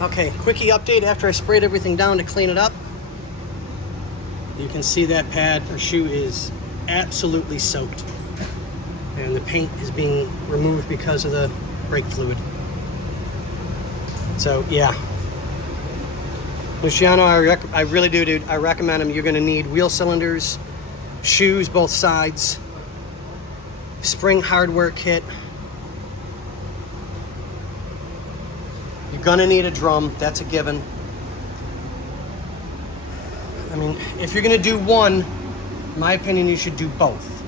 Okay, quickie update after I sprayed everything down to clean it up. You can see that pad or shoe is absolutely soaked. And the paint is being removed because of the brake fluid. So yeah. Luciano, I really do, dude. I recommend them. You're gonna need wheel cylinders, shoes, both sides, spring hardware kit. You're gonna need a drum, that's a given. I mean, if you're gonna do one, in my opinion, you should do both.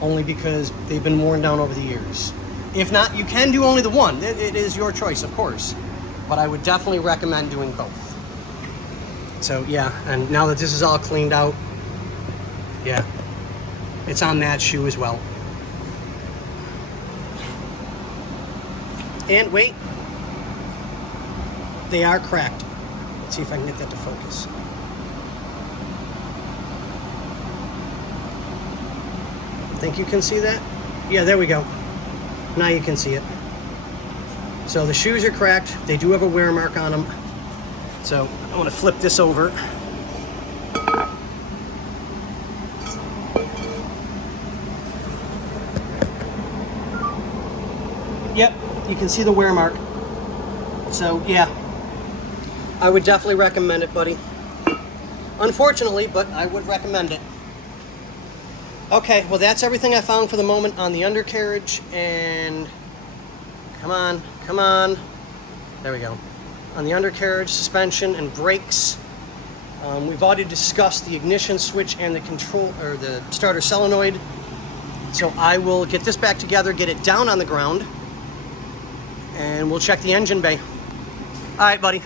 Only because they've been worn down over the years. If not, you can do only the one. It is your choice, of course. But I would definitely recommend doing both. So yeah, and now that this is all cleaned out, yeah, it's on that shoe as well. And wait, they are cracked. Let's see if I can get that to focus. Think you can see that? Yeah, there we go. Now you can see it. So the shoes are cracked. They do have a wear mark on them. So I want to flip this over. Yep, you can see the wear mark. So yeah, I would definitely recommend it, buddy. Unfortunately, but I would recommend it. Okay, well that's everything I found for the moment on the undercarriage, and come on. There we go. On the undercarriage, suspension, and brakes. We've already discussed the ignition switch and the control, or the starter solenoid. So I will get this back together, get it down on the ground, and we'll check the engine bay. All right, buddy.